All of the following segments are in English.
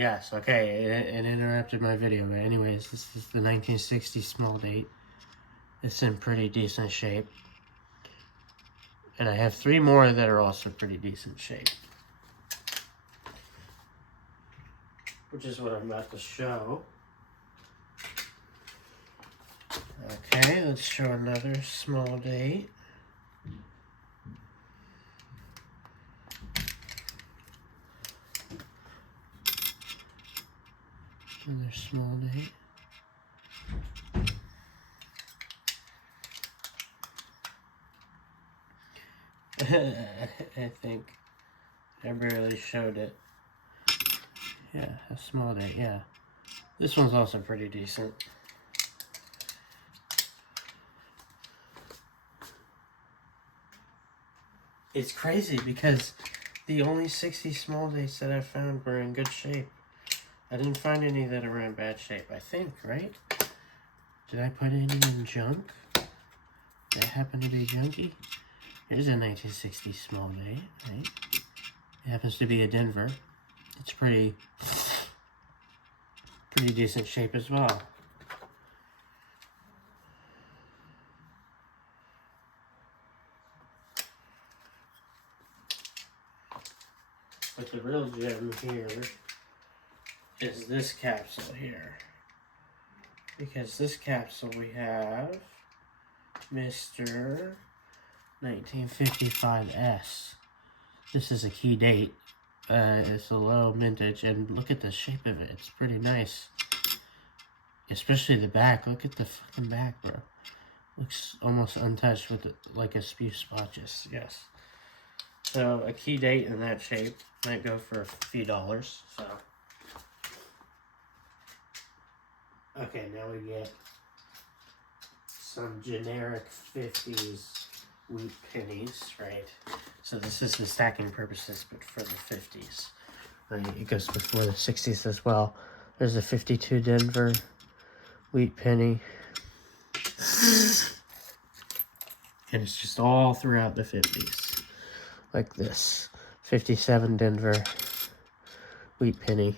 Yes, okay, it interrupted my video, but anyways, this is the 1960 small date. It's in pretty decent shape. And I have 3 more that are also pretty decent shape. Which is what I'm about to show. Okay, let's show another small date. Another small date. I think I barely showed it. Yeah, a small date, yeah. This one's also pretty decent. It's crazy because the only 60 small dates that I found were in good shape. I didn't find any that are in bad shape, I think, right? Did I put any in junk? That happened to be junky? Here's a 1960 small date, right? It happens to be a Denver. It's pretty decent shape as well. But the real gem here is this capsule here. Because this capsule we have Mr. 1955S. This is a key date. It's a low mintage, and look at the shape of it. It's pretty nice. Especially the back. Look at the fucking back, bro. Looks almost untouched with like a few spotches. Yes. So a key date in that shape might go for a few dollars. So okay, now we get some generic 50s wheat pennies, right? So this is the stacking purposes, but for the 50s. Right? It goes before the 60s as well. There's a 52 Denver wheat penny. And it's just all throughout the 50s. Like this. 57 Denver wheat penny.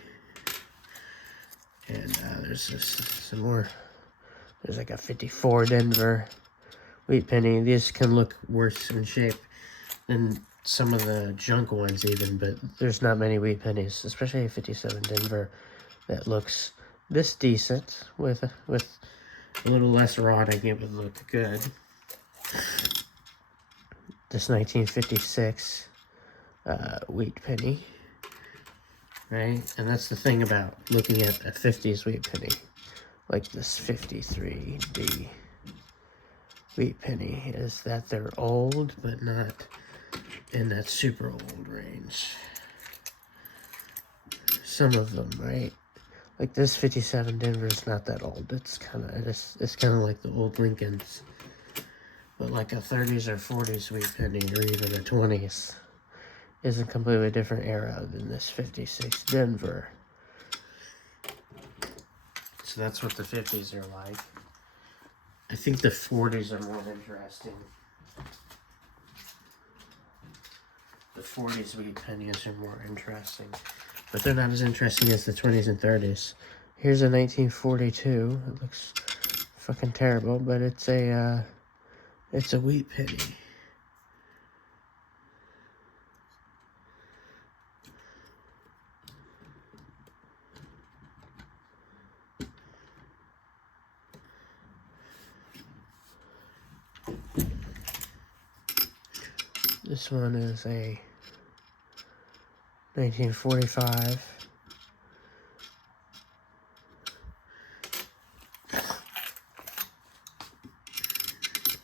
And there's some more. There's like a 54 Denver wheat penny. These can look worse in shape than some of the junk ones even, but there's not many wheat pennies, especially a 57 Denver that looks this decent. With a little less rotting, it would look good. This 1956 wheat penny, right? And that's the thing about looking at a 50s wheat penny, like this 53D wheat penny, is that they're old, but not in that super old range. Some of them, right? Like this 57 Denver is not that old. It's kind of like the old Lincolns. But like a 30s or 40s wheat penny, or even a 20s, is a completely different era than this 56 Denver. So that's what the 50s are like. I think the 40s are more interesting. The 40s wheat pennies are more interesting. But they're not as interesting as the 20s and 30s. Here's a 1942. It looks fucking terrible, but it's a wheat penny. This one is a 1945.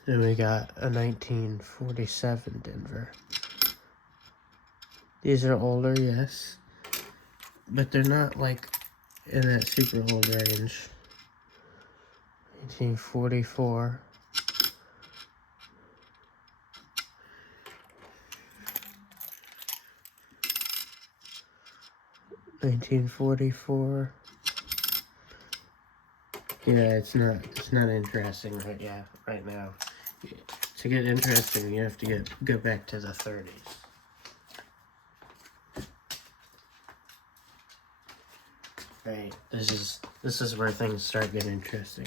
Then we got a 1947 Denver. These are older, yes, but they're not like in that super old range. 1944. $1944. Yeah, it's not interesting right now. To get interesting, you have to go back to the 30s. Right. This is where things start getting interesting.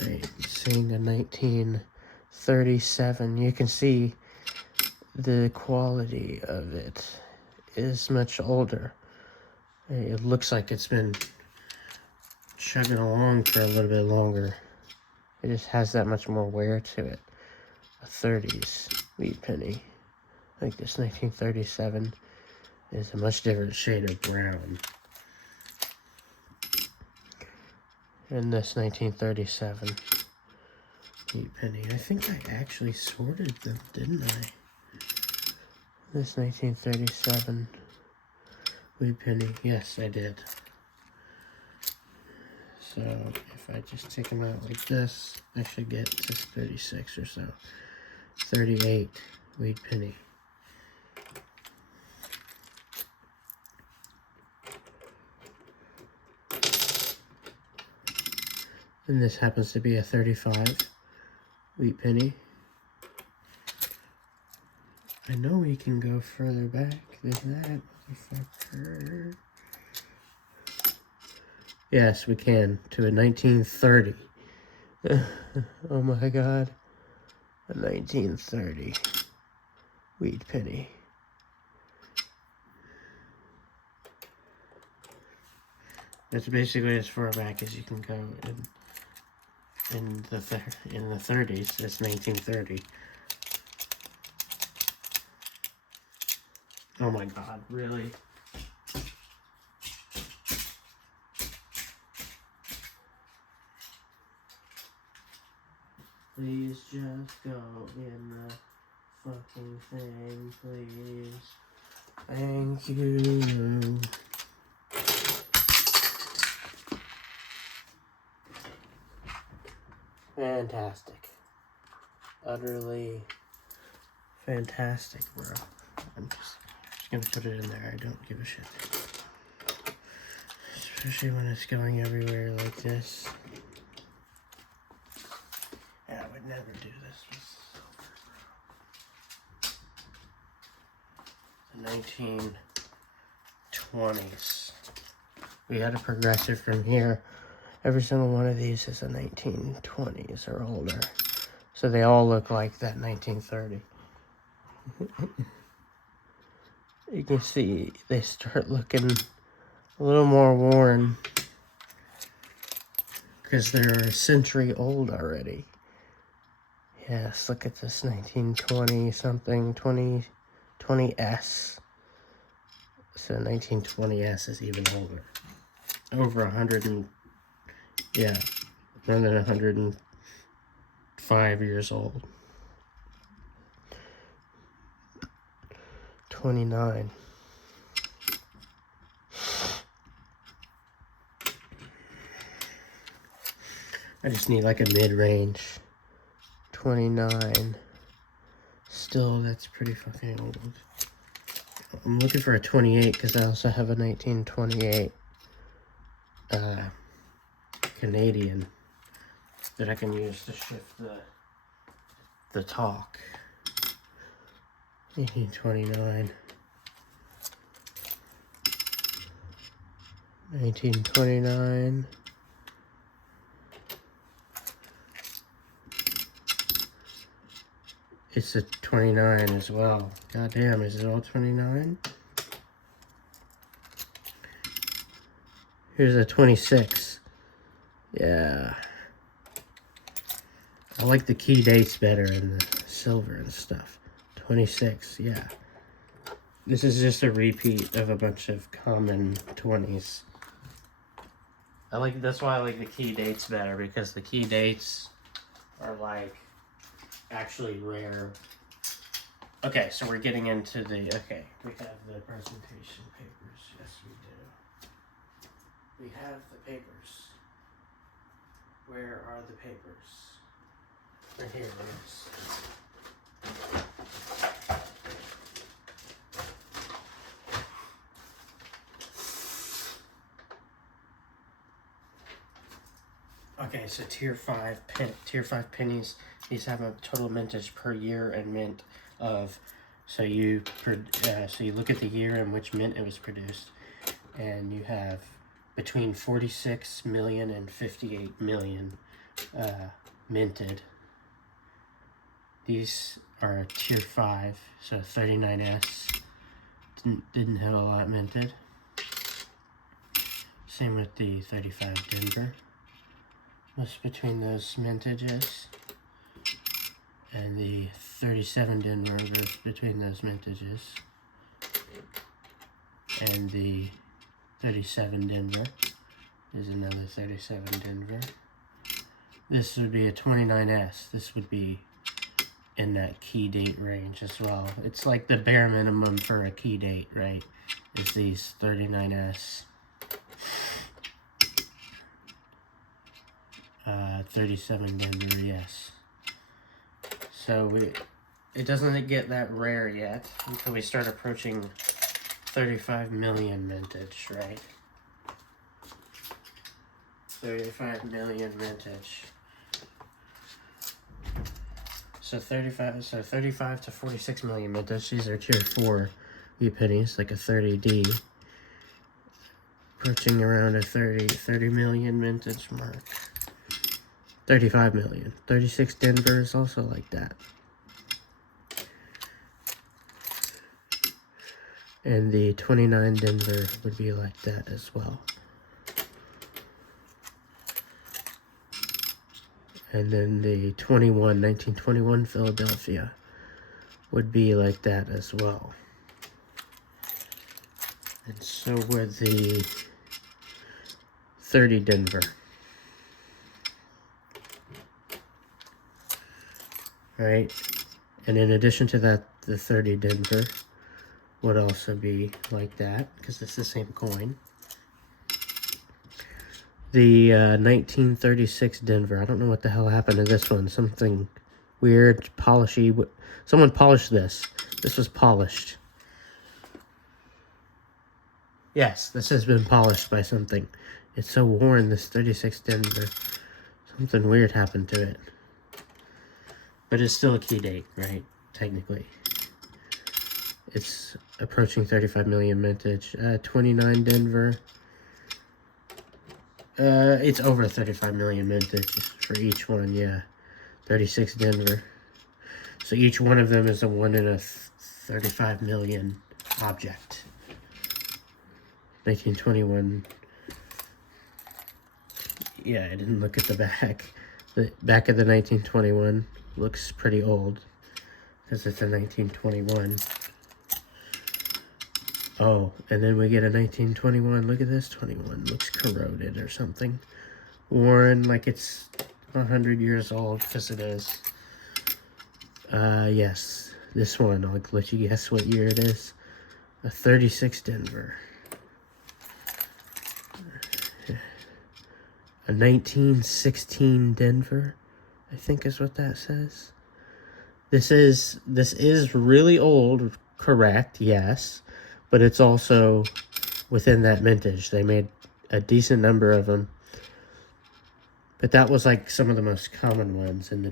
Right. Seeing a 1937, you can see the quality of it is much older. It looks like it's been chugging along for a little bit longer. It just has that much more wear to it. A 30s wheat penny. I think this 1937 is a much different shade of brown. And this 1937 wheat penny. I think I actually sorted them, didn't I? This 1937 wheat penny. Yes, I did. So if I just take them out like this, I should get just 36 or so. 38 wheat penny. And this happens to be a 35 wheat penny. I know we can go further back than that, motherfucker. Yes, we can, to a 1930. Oh my god. A 1930 wheat penny. That's basically as far back as you can go in the 30s. That's 1930. Oh my god, really? Please just go in the fucking thing, please. Thank you. Fantastic. Utterly fantastic, bro. I'm just gonna put it in there. I don't give a shit. Especially when it's going everywhere like this. Yeah, I would never do this with silver, bro. The 1920s. We had a progressive from here. Every single one of these is a 1920s or older. So they all look like that 1930. You can see they start looking a little more worn because they're a century old already. Yes, look at this 1920 something, 20S. So 1920S is even older. Over 100 and, yeah, more than 105 years old. 29. I just need like a mid-range. 29. Still, that's pretty fucking old. I'm looking for a 28 because I also have a 1928 Canadian that I can use to shift the talk. 1829. 1929. It's a 29 as well. God damn, is it all 29? Here's a 26. Yeah. I like the key dates better and the silver and stuff. 26, yeah. This is just a repeat of a bunch of common 20s. That's why I like the key dates better, because the key dates are like actually rare. Okay, so we're getting into we have the presentation papers. Yes, we do. We have the papers. Where are the papers? Right here it is. Okay, so tier 5 pennies. These have a total mintage per year and mint of. So you look at the year in which mint it was produced, and you have between 46 million and 58 million minted. These are a tier 5, so 39S didn't have a lot minted. Same with the 35 Denver. What's between those mintages? And the 37 Denver goes between those mintages. And the 37 Denver is another 37 Denver. This would be a 29S. This would be in that key date range as well. It's like the bare minimum for a key date, right? Is these 39S. 37 Denver, yes. So it doesn't get that rare yet until we start approaching 35 million mintage, right? 35 million mintage. So 35 to 46 million mintage. These are tier 4 E-pennies, like a 30D. Approaching around a 30 million mintage mark. 35 million. 36 Denver is also like that. And the 29 Denver would be like that as well. And then the 1921 Philadelphia would be like that as well. And so would the 30 Denver. Right? And in addition to that, the 30 Denver would also be like that, because it's the same coin. The 1936 Denver. I don't know what the hell happened to this one. Something weird, polishy. Someone polished this. This was polished. Yes, this has been polished by something. It's so worn, this 36 Denver. Something weird happened to it. But it's still a key date, right? Technically. It's approaching 35 million mintage. 29 Denver. It's over 35 million mintage for each one, yeah. 36 Denver. So each one of them is a 1 in a 35 million object. 1921. Yeah, I didn't look at the back. The back of the 1921 looks pretty old because it's a 1921. Oh, and then we get a 1921. Look at this 21. Looks corroded or something. Worn like it's 100 years old, because it is. Yes. This one, I'll let you guess what year it is. A 36 Denver. A 1916 Denver, I think is what that says. This is really old, correct, yes. But it's also within that mintage. They made a decent number of them. But that was like some of the most common ones in the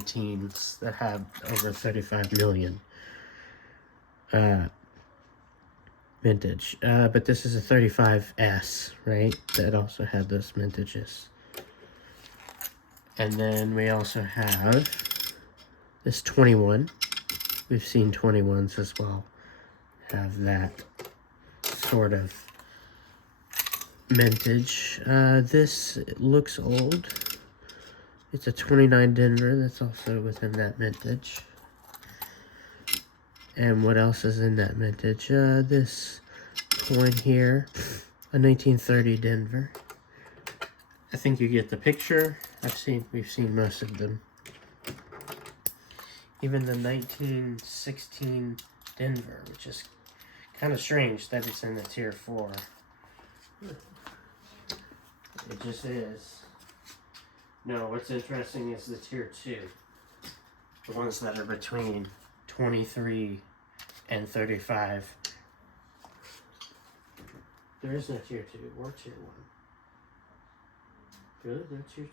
teens that had over 35 million mintage. But this is a 35S, right? That also had those mintages. And then we also have this 21. We've seen 21s as well. Have that sort of mintage. This looks old. It's a 29 Denver that's also within that mintage. And what else is in that mintage? This coin here, a 1930 Denver. I think you get the picture. We've seen most of them. Even the 1916 Denver, which is kind of strange that it's in the tier 4. It just is. No, what's interesting is the tier 2. The ones that are between 23 and 35. There is no tier 2 or tier 1. Really? No tier 2?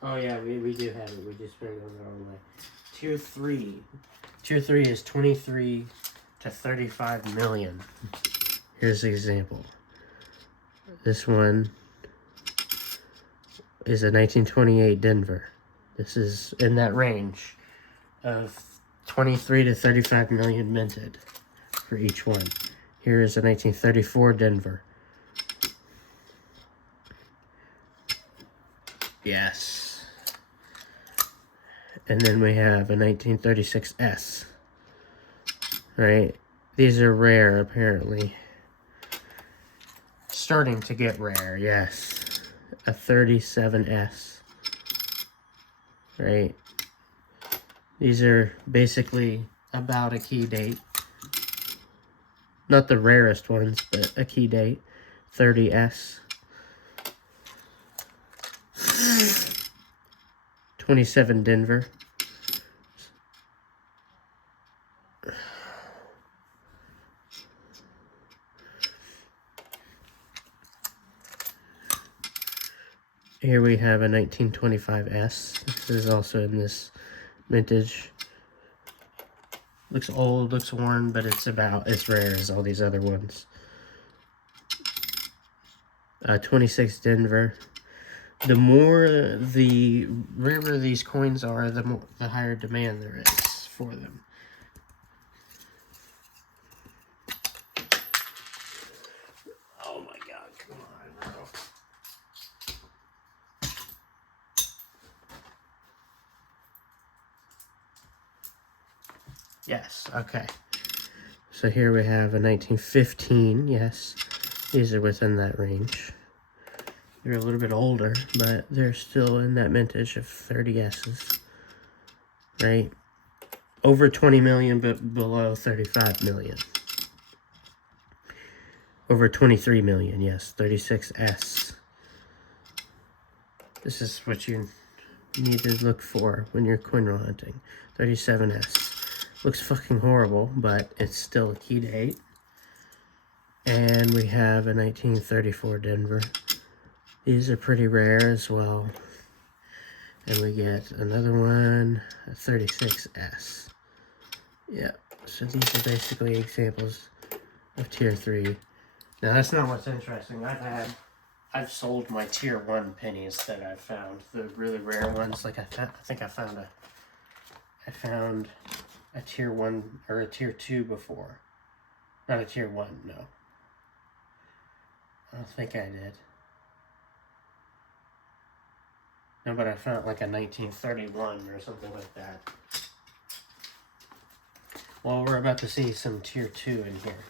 Oh yeah, we do have it. We just bring it on the wrong way. Tier 3. Tier 3 is 23 to to 35 million. Here's the example. This one is a 1928 Denver. This is in that range of 23 to 35 million minted for each one. Here is a 1934 Denver. Yes. And then we have a 1936 S. Right? These are rare, apparently. Starting to get rare, yes. A 37S. Right? These are basically about a key date. Not the rarest ones, but a key date. 30S. 27 Denver. Here we have a 1925S. This is also in this vintage. Looks old, looks worn, but it's about as rare as all these other ones. 26 Denver. The rarer these coins are, the higher demand there is for them. Oh my God, come on, bro. Yes, okay. So here we have a 1915, yes. These are within that range. They're a little bit older, but they're still in that mintage of 30S's, right? Over 20 million, but below 35 million. Over 23 million, yes, 36S. This is what you need to look for when you're coin roll hunting. 37S. Looks fucking horrible, but it's still a key date. And we have a 1934 Denver. These are pretty rare as well. And we get another one, a 36S. Yeah, so these are basically examples of tier 3. Now that's not what's interesting. I've sold my tier 1 pennies that I've found. The really rare ones. Like I think I found a tier 1 or a tier 2 before. Not a tier 1, no. I don't think I did. No, but I found like a 1931 or something like that. Well, we're about to see some tier 2 in here.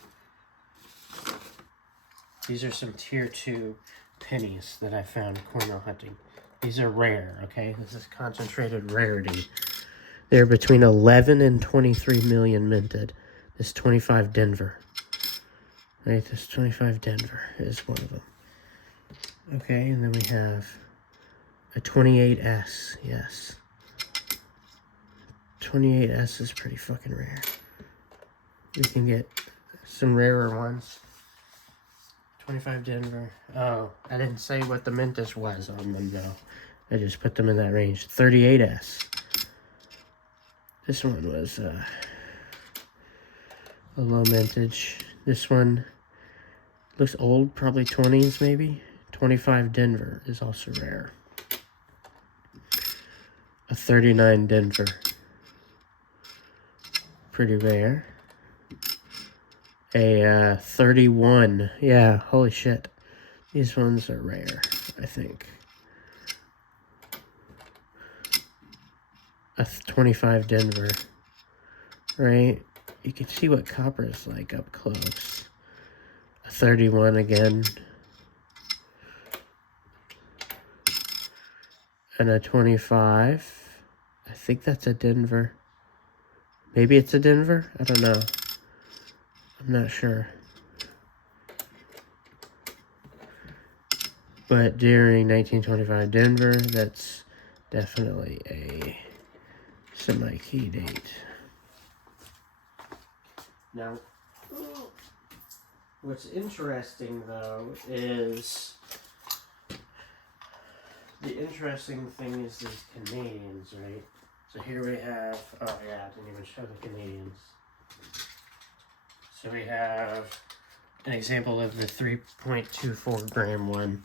These are some tier 2 pennies that I found coin roll hunting. These are rare, okay? This is concentrated rarity. They're between 11 and 23 million minted. This 25 Denver. Right, this 25 Denver is one of them. Okay, and then we have a 28S, yes. 28S is pretty fucking rare. We can get some rarer ones. 25 Denver. Oh, I didn't say what the mintage was on them though. I just put them in that range. 38S. This one was a low mintage. This one looks old, probably 20s maybe. 25 Denver is also rare. A 39 Denver. Pretty rare. A 31. Yeah, holy shit. These ones are rare, I think. A 25 Denver. Right? You can see what copper is like up close. A 31 again. And a 25. I think that's a Denver. Maybe it's a Denver? I don't know. I'm not sure. But during 1925 Denver, that's definitely a semi-key date. Now, what's interesting though is the interesting thing is these Canadians, right? So here we have, oh yeah, I didn't even show the Canadians. So we have an example of the 3.24 gram one.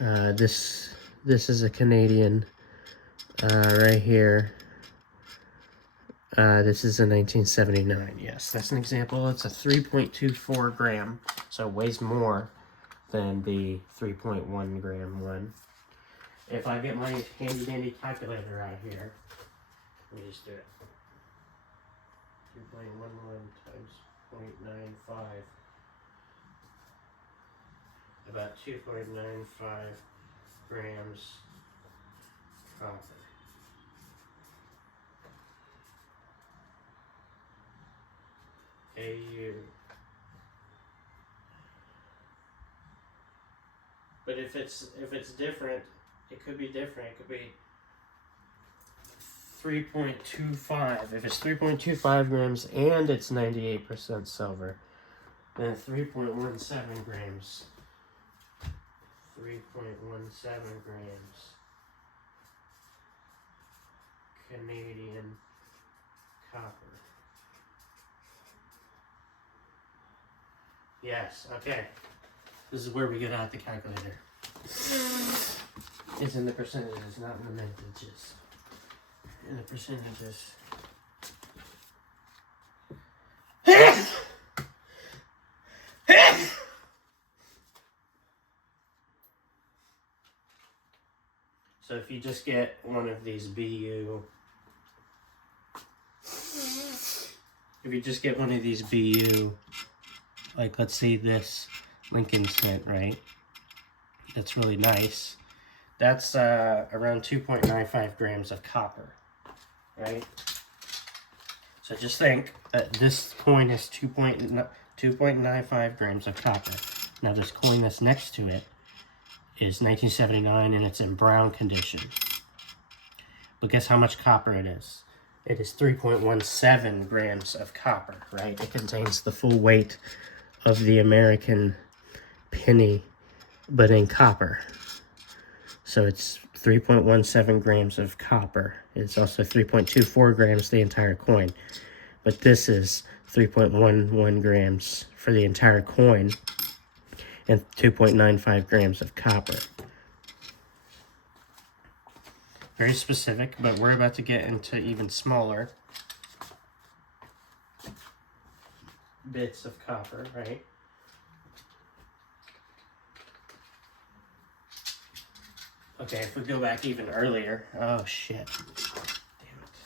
This is a Canadian right here. This is a 1979. Yes, that's an example. It's a 3.24 gram, so it weighs more than the 3.1 gram one. If I get my handy dandy calculator out here, let me just do it. 2.11 times 0.95. About 2.95 grams copper. AU. But if it's different, it could be different. It could be 3.25. If it's 3.25 grams and it's 98% silver, then 3.17 grams. 3.17 grams Canadian copper. Yes, okay. This is where we get out the calculator. It's in the percentages, not in the mintages. In the percentages. So if you just get one of these BU, like let's say this Lincoln cent, right? That's really nice. That's around 2.95 grams of copper, right? So just think that this coin has 2.95 grams of copper. Now this coin that's next to it is 1979 and it's in brown condition. But guess how much copper it is? It is 3.17 grams of copper, right? It contains the full weight of the American penny, but in copper. So it's 3.17 grams of copper. It's also 3.24 grams the entire coin. But this is 3.11 grams for the entire coin and 2.95 grams of copper. Very specific, but we're about to get into even smaller bits of copper, right? Okay, if we go back even earlier, oh shit. Damn it.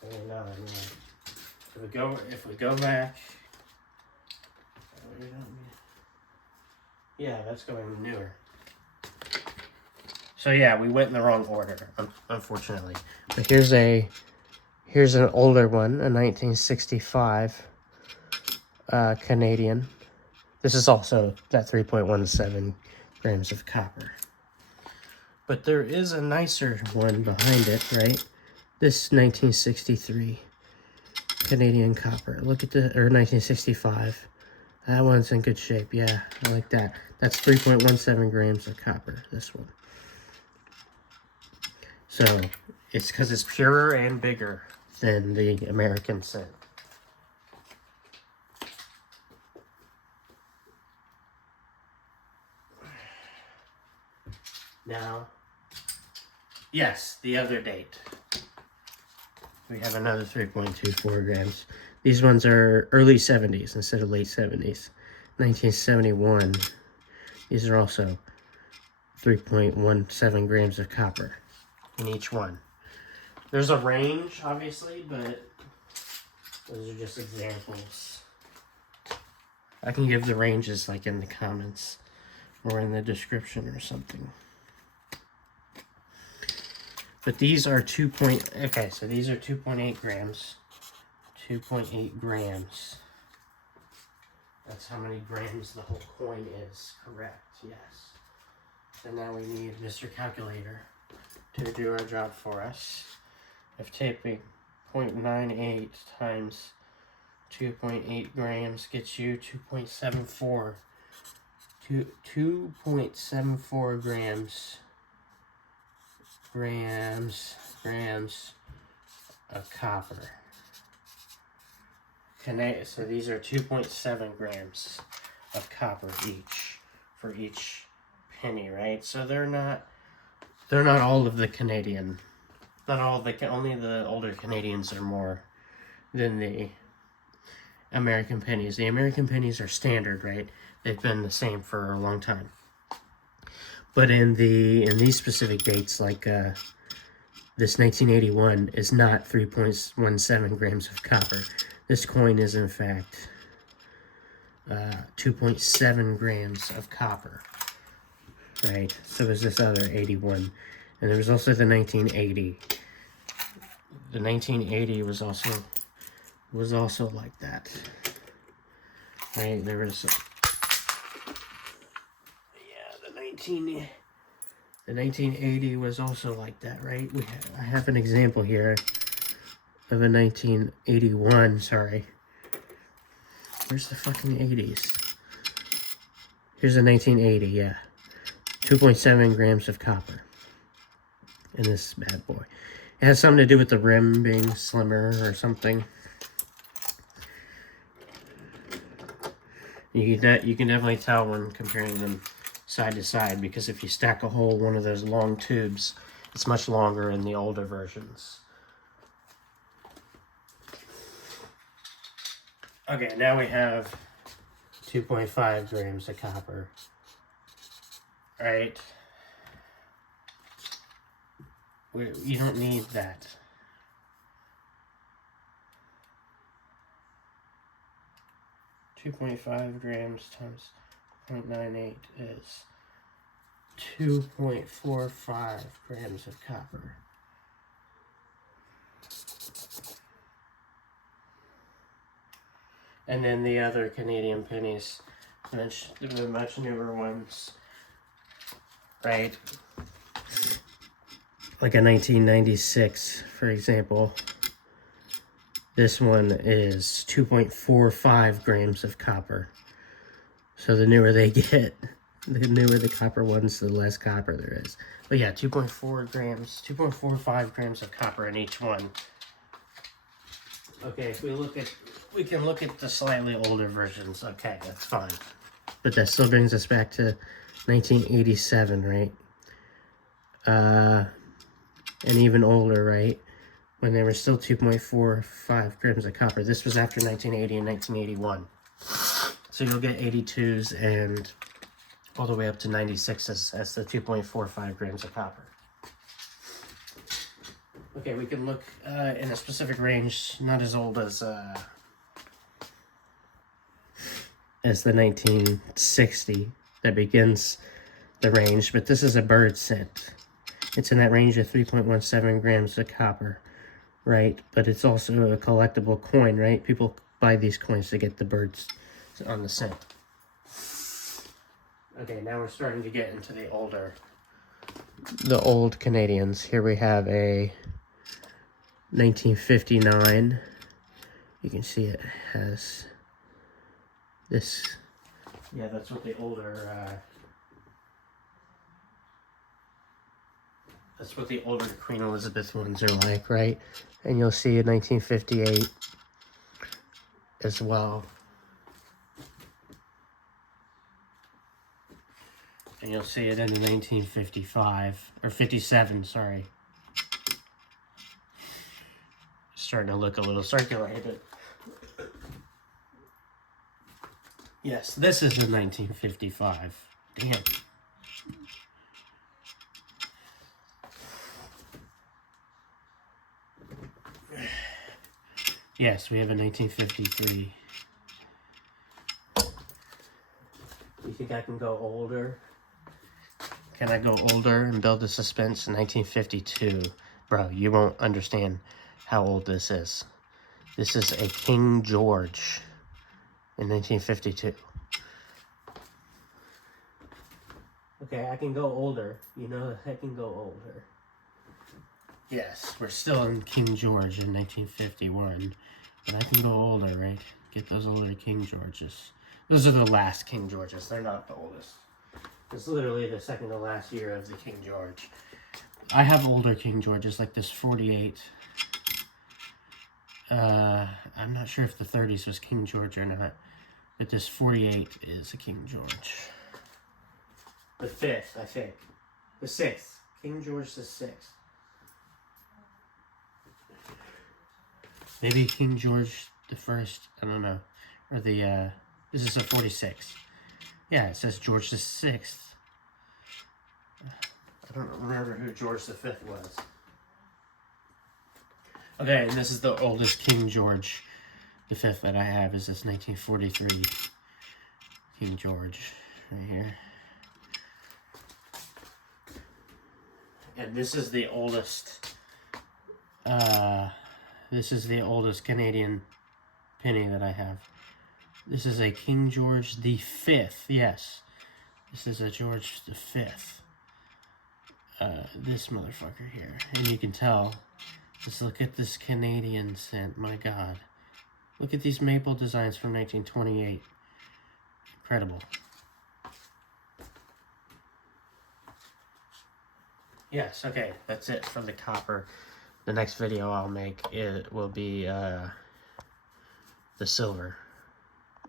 So now, if we go back, yeah, that's going newer. So yeah, we went in the wrong order, unfortunately. But here's an older one, a 1965 Canadian. This is also that 3.17 grams of copper. But there is a nicer one behind it, right? This 1963 Canadian copper. Look at the, or 1965. That one's in good shape. Yeah, I like that. That's 3.17 grams of copper, this one. So, it's because it's purer and bigger than the American cent. Now, yes, the other date. We have another 3.24 grams. These ones are early 70s instead of late 70s. 1971. These are also 3.17 grams of copper in each one. There's a range, obviously, but those are just examples. I can give the ranges like in the comments or in the description or something. But these are so these are 2.8 grams. 2.8 grams. That's how many grams the whole coin is. Correct, yes. And now we need Mr. Calculator to do our job for us. If taking 0.98 times 2.8 grams gets you 2.74. 2.74 grams of copper. So these are 2.7 grams of copper each for each penny, right? So they're not all of the Canadian. Not all the, only the older Canadians are more than the American pennies. The American pennies are standard, right? They've been the same for a long time. But in these specific dates, like this 1981 is not 3.17 grams of copper. This coin is in fact 2.7 grams of copper, right? So there's this other 81, and there was also the 1980. The 1980 was also like that, right? There was, yeah, the 1980 was also like that, right? I have an example here of a 1981. Sorry, where's the fucking 80s? Here's a 1980. Yeah, 2.7 grams of copper in this bad boy. It has something to do with the rim being slimmer or something. You can definitely tell when comparing them side to side, because if you stack a whole one of those long tubes, it's much longer in the older versions. Okay, now we have 2.5 grams of copper. Right? You don't need that. .5 grams times 0.98 is 2.45 grams of copper. And then the other Canadian pennies, the much newer ones, right? Like a 1996, for example. This one is 2.45 grams of copper. So the newer they get, the newer the copper ones, the less copper there is. But yeah, 2.4 grams, 2.45 grams of copper in each one. Okay, if we can look at the slightly older versions. Okay, that's fine. But that still brings us back to 1987, right? And even older, right? When they were still 2.45 grams of copper. This was after 1980 and 1981. So you'll get 82s and all the way up to 96s as the 2.45 grams of copper. Okay, we can look in a specific range, not as old as the 1960 that begins the range, but this is a bird cent. It's in that range of 3.17 grams of copper, right? But it's also a collectible coin, right? People buy these coins to get the birds on the cent. Okay, now we're starting to get into the old Canadians. Here we have a 1959. You can see it has this. Yeah, that's what the older Queen Elizabeth ones are like, right? And you'll see a 1958 as well. And you'll see it in the 1955, or 57, sorry. Starting to look a little circulated. Yes, this is a 1955. Damn. Yes, we have a 1953. You think I can go older? Can I go older and build the suspense in 1952? Bro, you won't understand how old this is. This is a King George in 1952. Okay, I can go older. You know that I can go older. Yes, we're still in King George in 1951. But I can go older, right? Get those older King Georges. Those are the last King Georges. They're not the oldest. It's literally the second to last year of the King George. I have older King Georges, like this 48. I'm not sure if the 30s was King George or not, but this 48 is a King George. The 5th, I think. The 6th. King George the 6th. Maybe King George the 1st. I don't know. Or the, this is a 46. Yeah, it says George the 6th. I don't remember who George the 5th was. Okay, and this is the oldest King George the 5th that I have, is this 1943 King George right here. And this is the oldest, Canadian penny that I have. This is a King George the 5th, yes. This is a George the 5th. This motherfucker here. And you can tell, just look at this Canadian cent, my God. Look at these maple designs from 1928. Incredible. Yes, okay, that's it for the copper. The next video I'll make, it will be the silver.